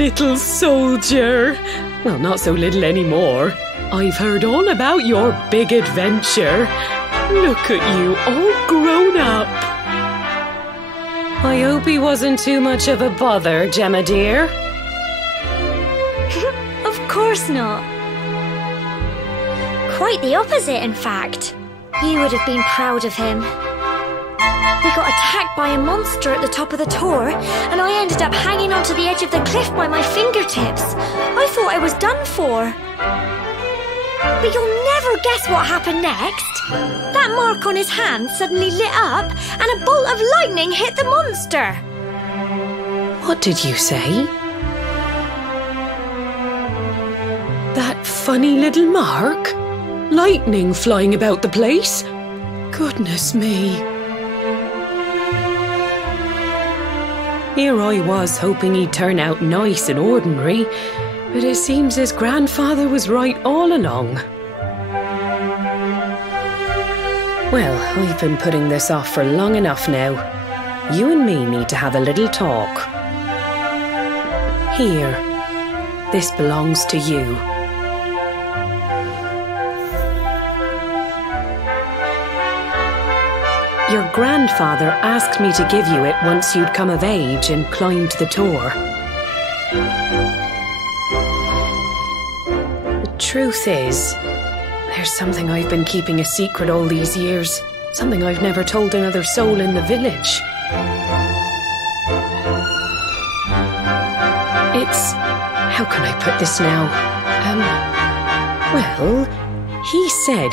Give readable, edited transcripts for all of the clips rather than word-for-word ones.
little soldier. Well, not so little anymore. I've heard all about your big adventure. Look at you, all grown up. I hope he wasn't too much of a bother, Gemma dear. Of course not. Quite the opposite, in fact. You would have been proud of him. We got attacked by a monster at the top of the tor, and I ended up hanging onto the edge of the cliff by my fingertips. I thought I was done for. But you'll never guess what happened next. That mark on his hand suddenly lit up, and a bolt of lightning hit the monster. What did you say? That funny little mark? Lightning flying about the place? Goodness me. Here I was hoping he'd turn out nice and ordinary, but it seems his grandfather was right all along. Well, I've been putting this off for long enough now. You and me need to have a little talk. Here, this belongs to you. Your grandfather asked me to give you it once you'd come of age and climbed the tor. The truth is, there's something I've been keeping a secret all these years. Something I've never told another soul in the village. It's... how can I put this now? Well, he said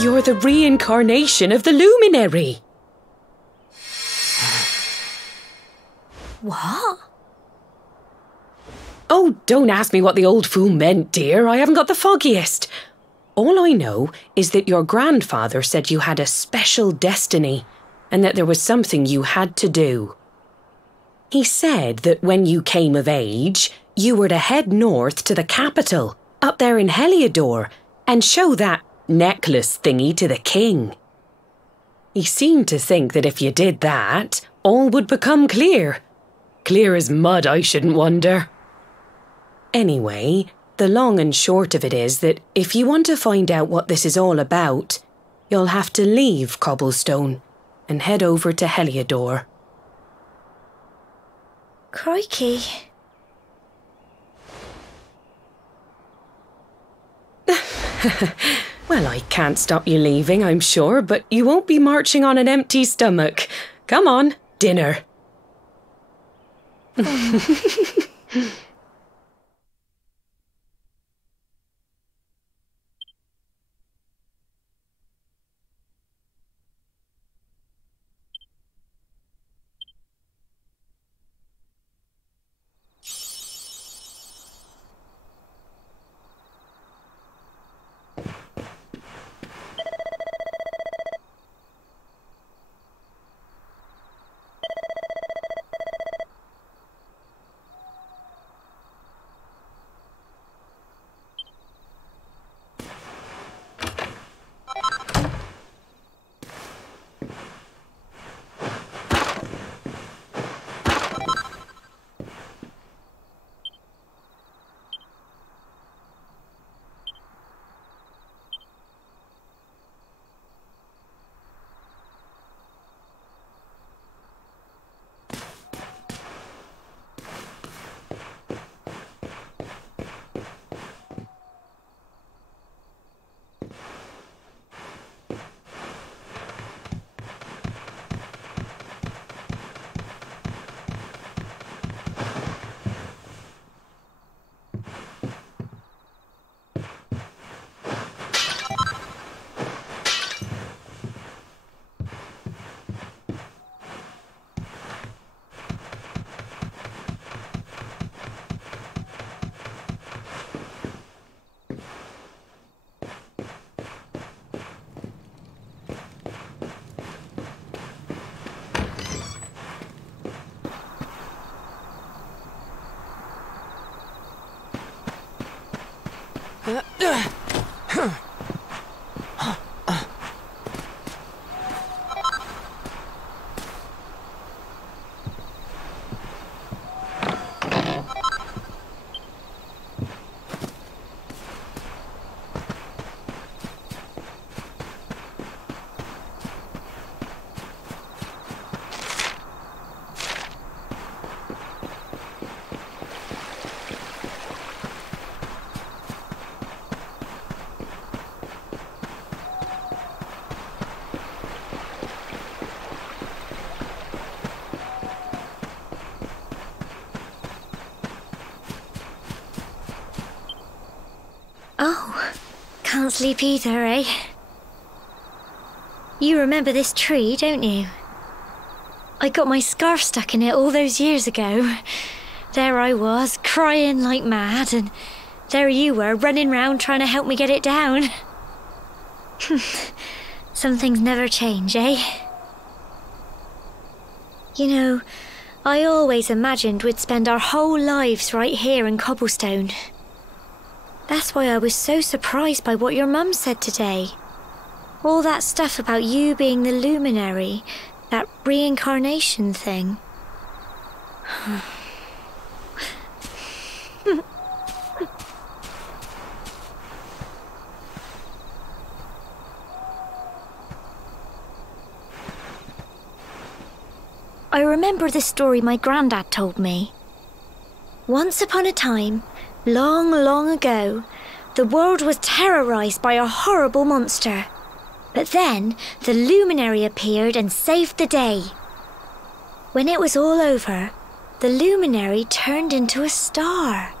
You're the reincarnation of the luminary. What? Oh, don't ask me what the old fool meant, dear. I haven't got the foggiest. All I know is that your grandfather said you had a special destiny and that there was something you had to do. He said that when you came of age, you were to head north to the capital, up there in Heliodor, and show that necklace thingy to the king. He seemed to think that if you did that, all would become clear. Clear as mud, I shouldn't wonder. Anyway, the long and short of it is that if you want to find out what this is all about, you'll have to leave Cobblestone and head over to Heliodor. Crikey. Well, I can't stop you leaving, I'm sure, but you won't be marching on an empty stomach. Come on, dinner. Oh, can't sleep either, eh? You remember this tree, don't you? I got my scarf stuck in it all those years ago. There I was, crying like mad, and there you were, running round trying to help me get it down. Some things never change, eh? You know, I always imagined we'd spend our whole lives right here in Cobblestone. That's why I was so surprised by what your mum said today. All that stuff about you being the luminary, that reincarnation thing. I remember the story my granddad told me. Once upon a time, long, long ago, the world was terrorised by a horrible monster. But then the luminary appeared and saved the day. When it was all over, the luminary turned into a star,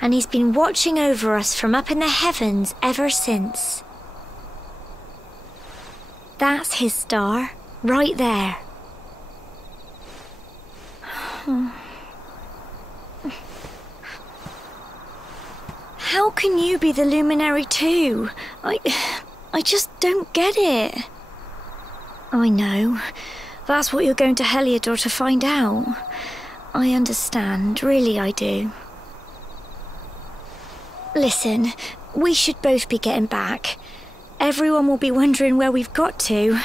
and he's been watching over us from up in the heavens ever since. That's his star, right there. How can you be the luminary too? I just don't get it. I know. That's what you're going to Heliodor to find out. I understand, really I do. Listen, we should both be getting back. Everyone will be wondering where we've got to.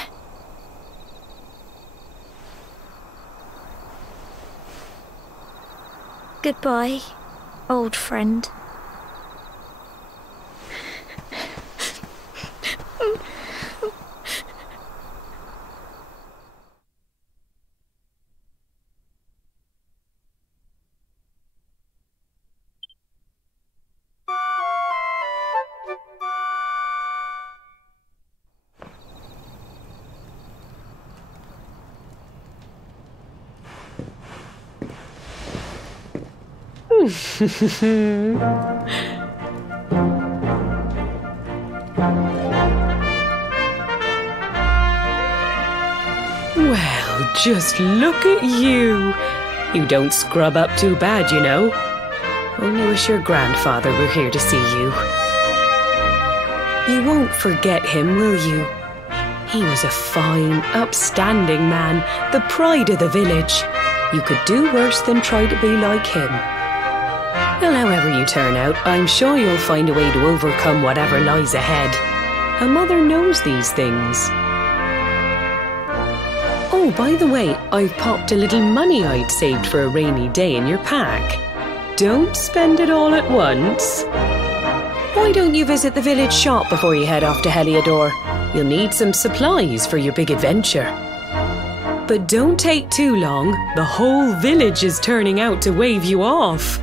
Goodbye, old friend. Well, just look at you. You don't scrub up too bad, you know. Only wish your grandfather were here to see you. You won't forget him, will you? He was a fine, upstanding man, the pride of the village. You could do worse than try to be like him. Well, however you turn out, I'm sure you'll find a way to overcome whatever lies ahead. A mother knows these things. Oh, by the way, I've popped a little money I'd saved for a rainy day in your pack. Don't spend it all at once. Why don't you visit the village shop before you head off to Heliodor? You'll need some supplies for your big adventure. But don't take too long. The whole village is turning out to wave you off.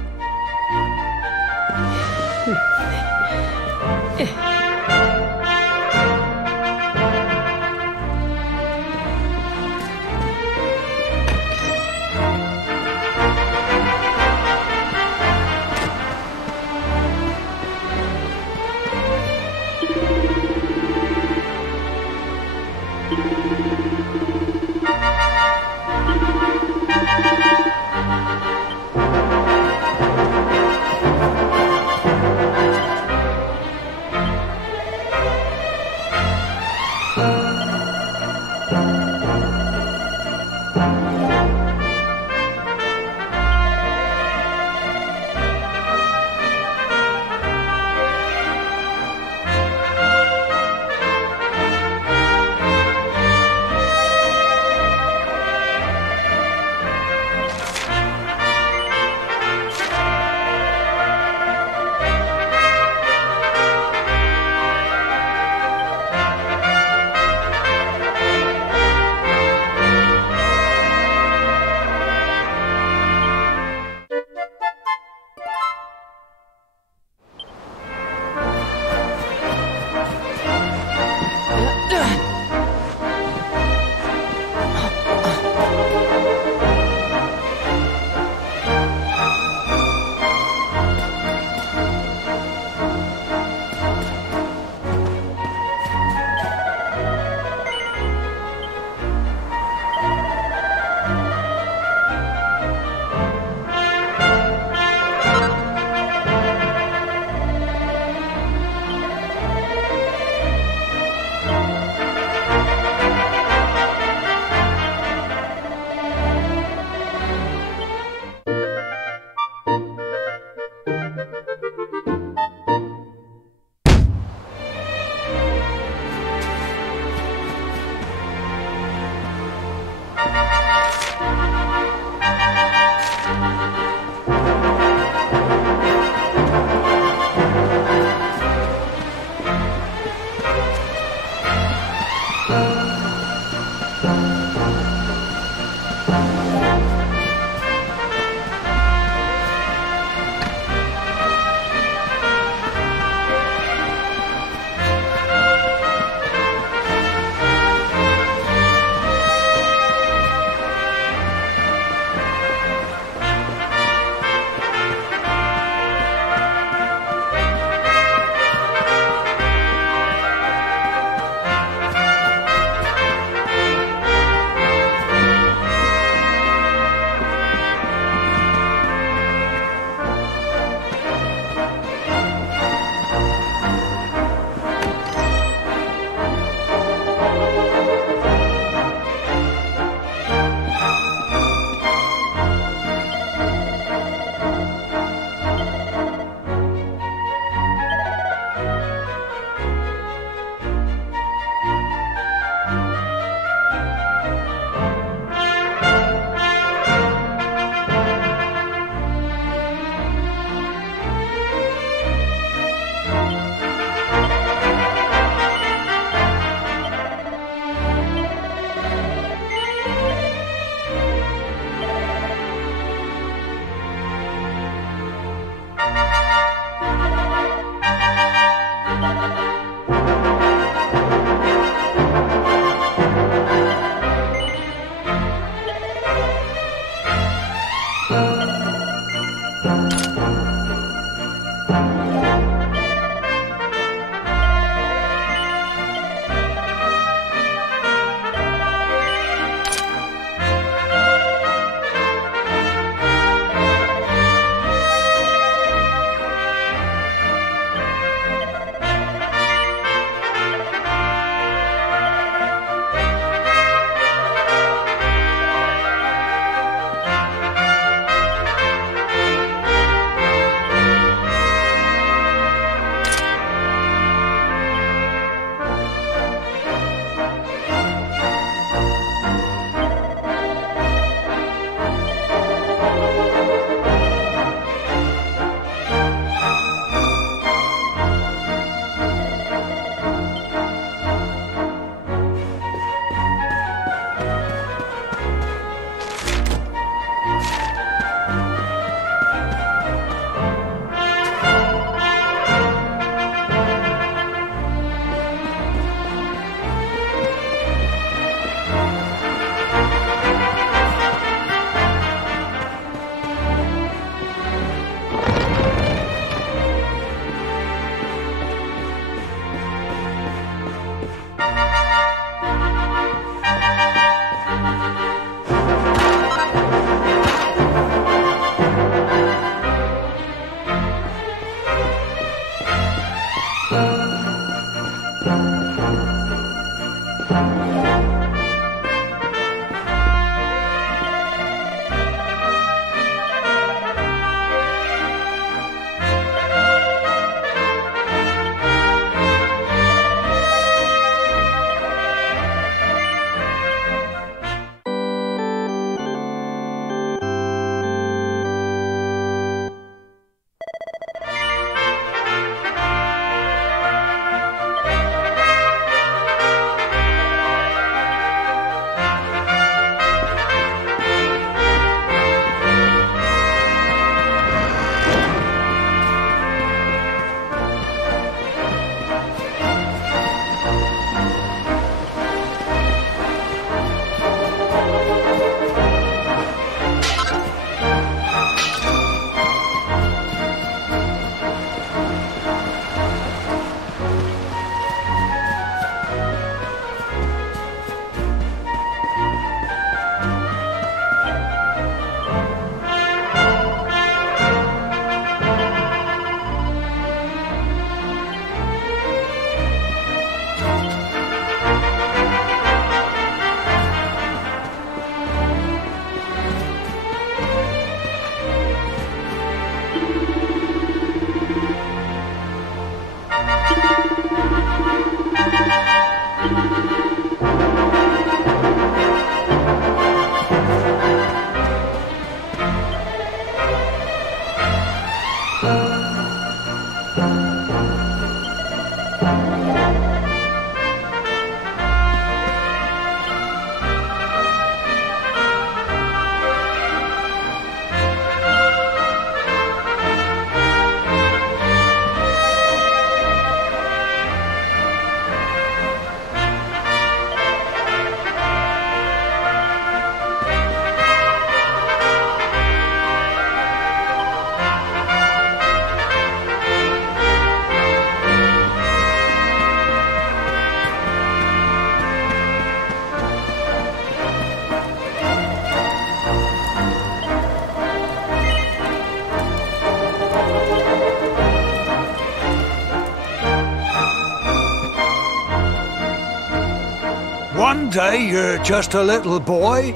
one day you're just a little boy,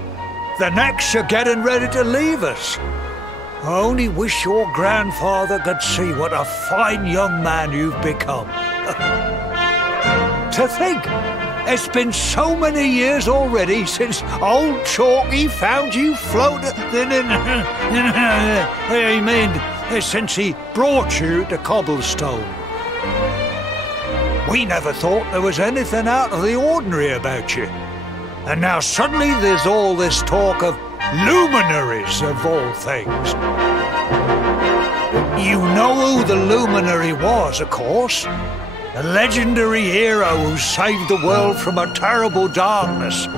the next you're getting ready to leave us. I only wish your grandfather could see what a fine young man you've become. To think, it's been so many years already since old Chalky found you floating. I mean, since he brought you to Cobblestone. We never thought there was anything out of the ordinary about you. And now suddenly there's all this talk of luminaries of all things. You know who the luminary was, of course. A legendary hero who saved the world from a terrible darkness.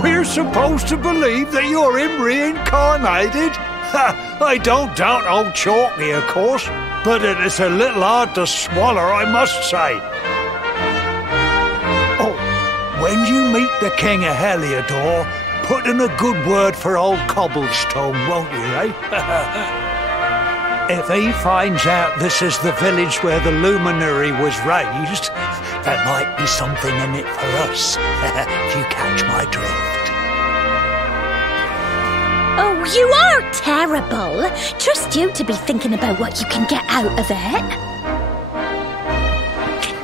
We're supposed to believe that you're him reincarnated? I don't doubt old Chalky, of course, but it is a little hard to swallow, I must say. Oh, when you meet the King of Heliodor, put in a good word for old Cobblestone, won't you, eh? If he finds out this is the village where the luminary was raised, there might be something in it for us, if you catch my drift. Oh, you are terrible. Trust you to be thinking about what you can get out of it.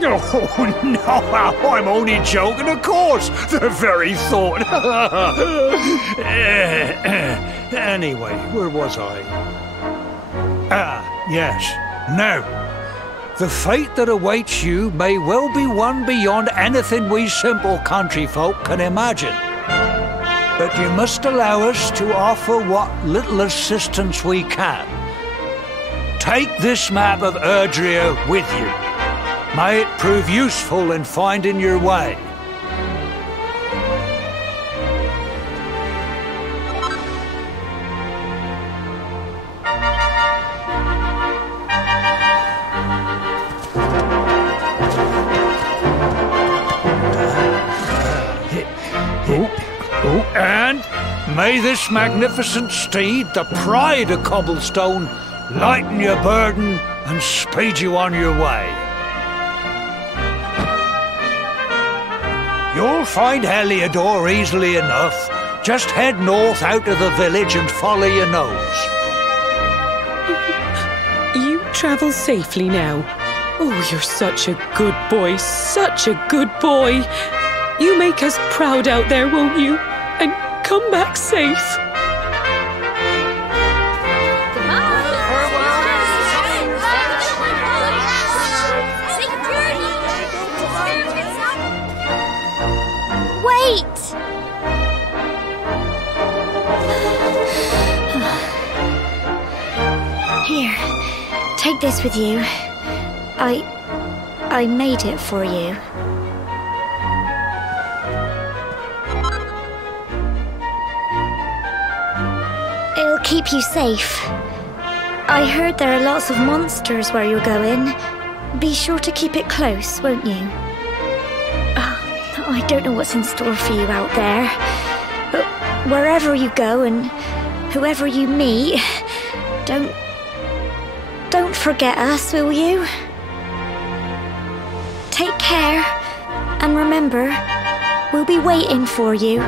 Oh, no, I'm only joking, of course. The very thought. Anyway, where was I? Ah, yes. Now, the fate that awaits you may well be one beyond anything we simple country folk can imagine. But you must allow us to offer what little assistance we can. Take this map of Erdrea with you. May it prove useful in finding your way. And may this magnificent steed, the pride of Cobblestone, lighten your burden and speed you on your way. You'll find Heliodor easily enough. Just head north out of the village and follow your nose. You travel safely now. Oh, you're such a good boy, such a good boy. You make us proud out there, won't you? And come back safe. Wait! Here, take this with you. I made it for you. It'll keep you safe. I heard there are lots of monsters where you're going. Be sure to keep it close, won't you? I don't know what's in store for you out there, but wherever you go and whoever you meet, don't forget us, will you? Take care, and remember, we'll be waiting for you.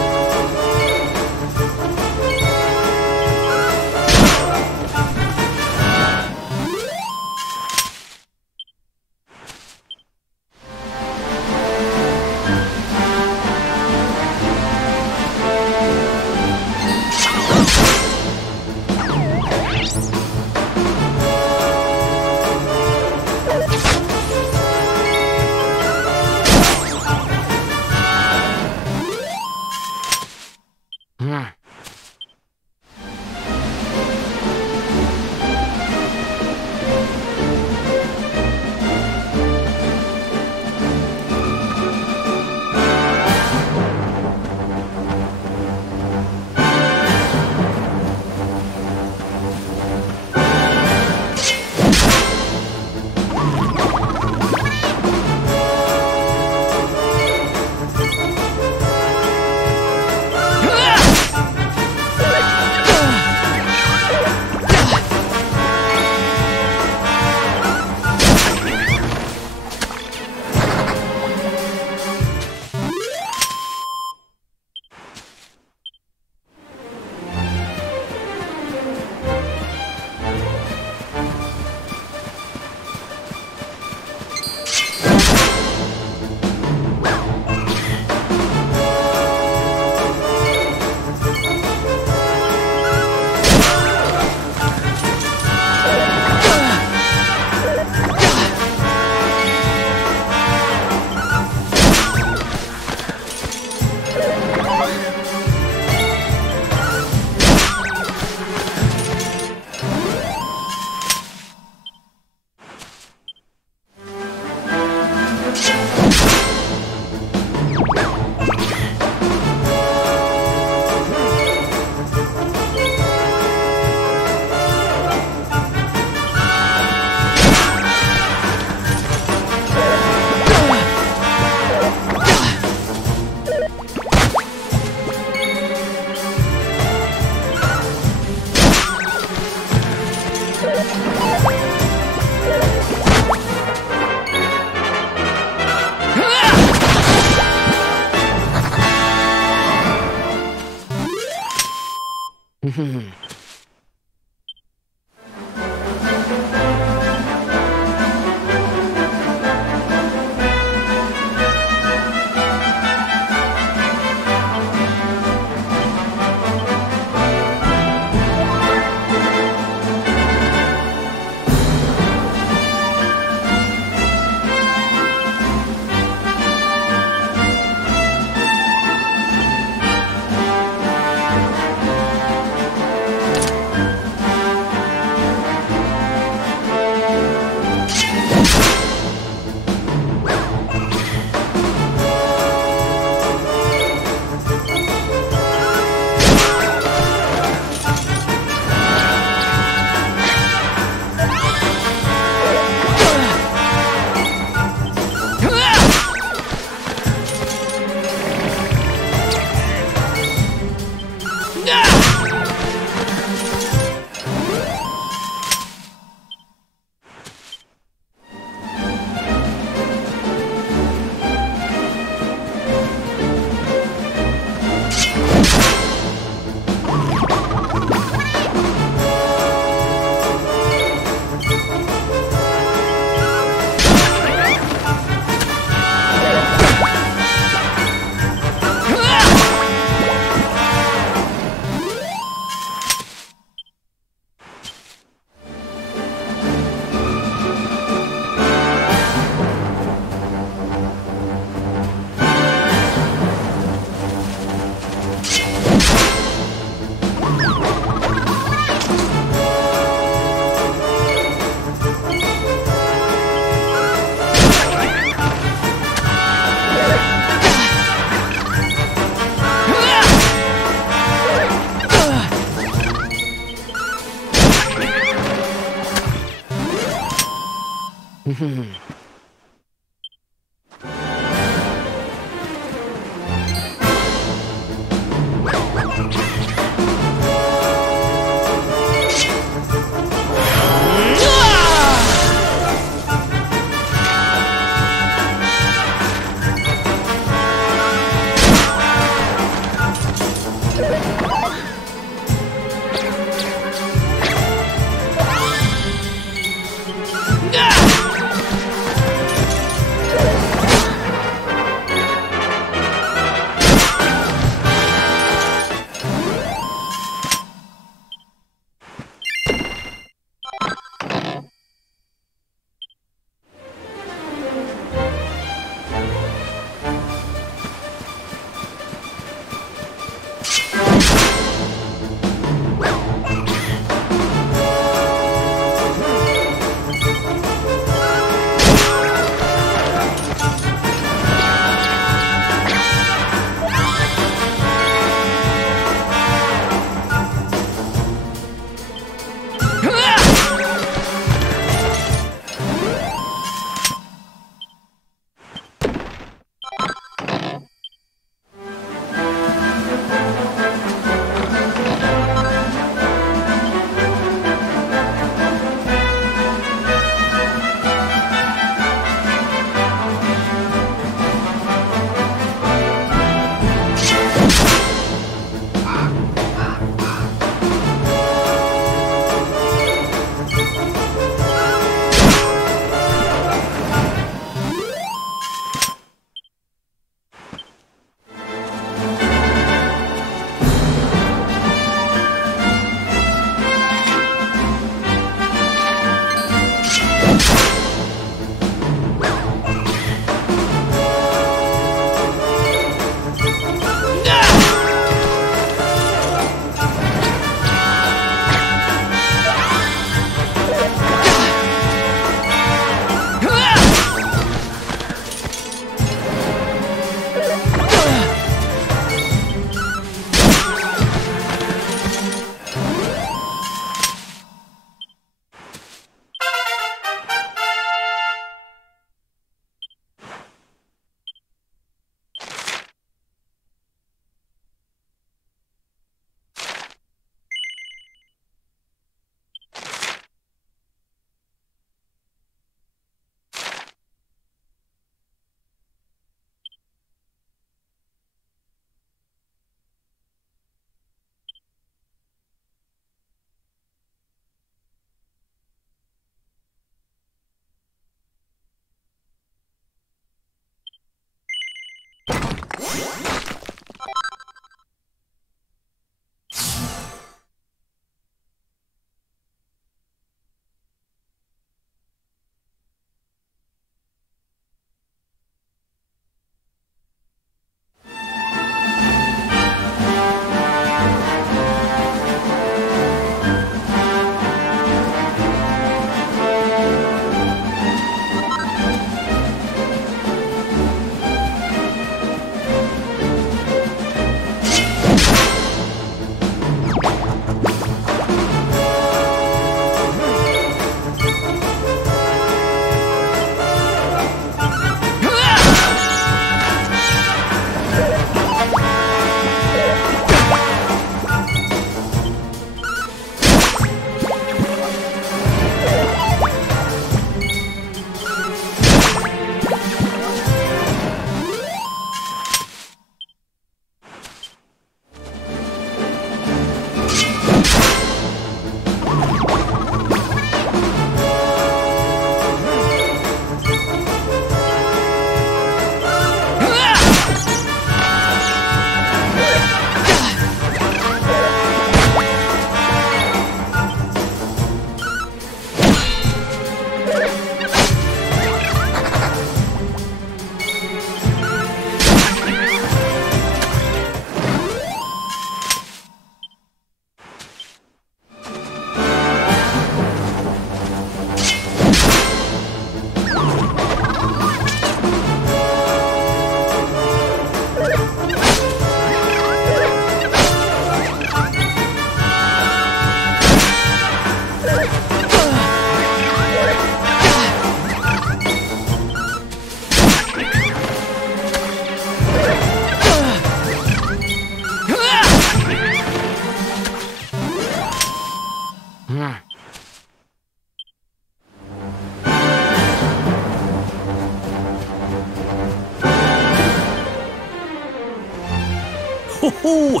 Oh,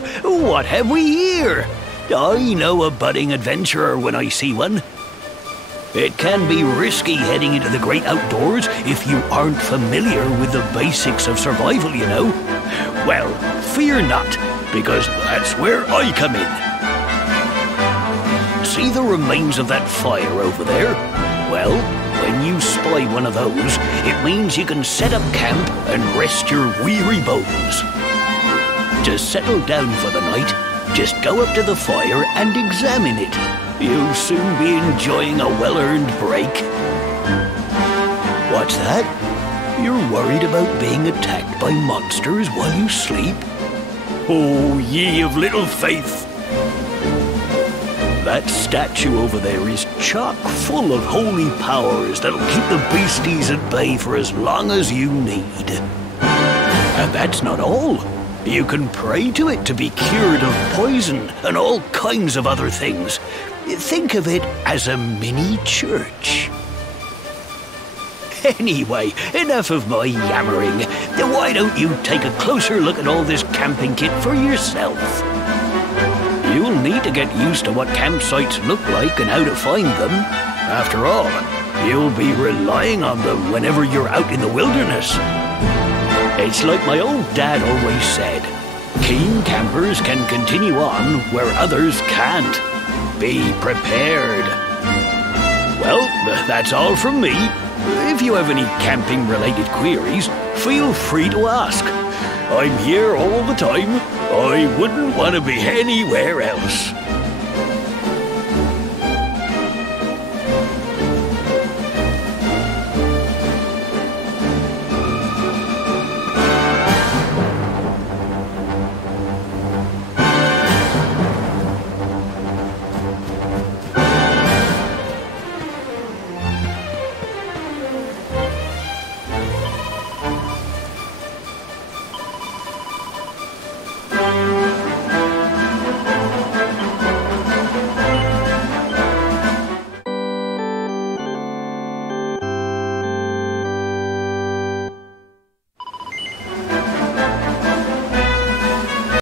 what have we here? I know a budding adventurer when I see one. It can be risky heading into the great outdoors if you aren't familiar with the basics of survival, you know. Well, fear not, because that's where I come in. See the remains of that fire over there? Well, when you spy one of those, it means you can set up camp and rest your weary bones. To settle down for the night, just go up to the fire and examine it. You'll soon be enjoying a well-earned break. What's that? You're worried about being attacked by monsters while you sleep? Oh, ye of little faith! That statue over there is chock full of holy powers that'll keep the beasties at bay for as long as you need. And that's not all. You can pray to it to be cured of poison and all kinds of other things. Think of it as a mini church. Anyway, enough of my yammering. Why don't you take a closer look at all this camping kit for yourself? You'll need to get used to what campsites look like and how to find them. After all, you'll be relying on them whenever you're out in the wilderness. It's like my old dad always said, keen campers can continue on where others can't. Be prepared. Well, that's all from me. If you have any camping-related queries, feel free to ask. I'm here all the time. I wouldn't want to be anywhere else.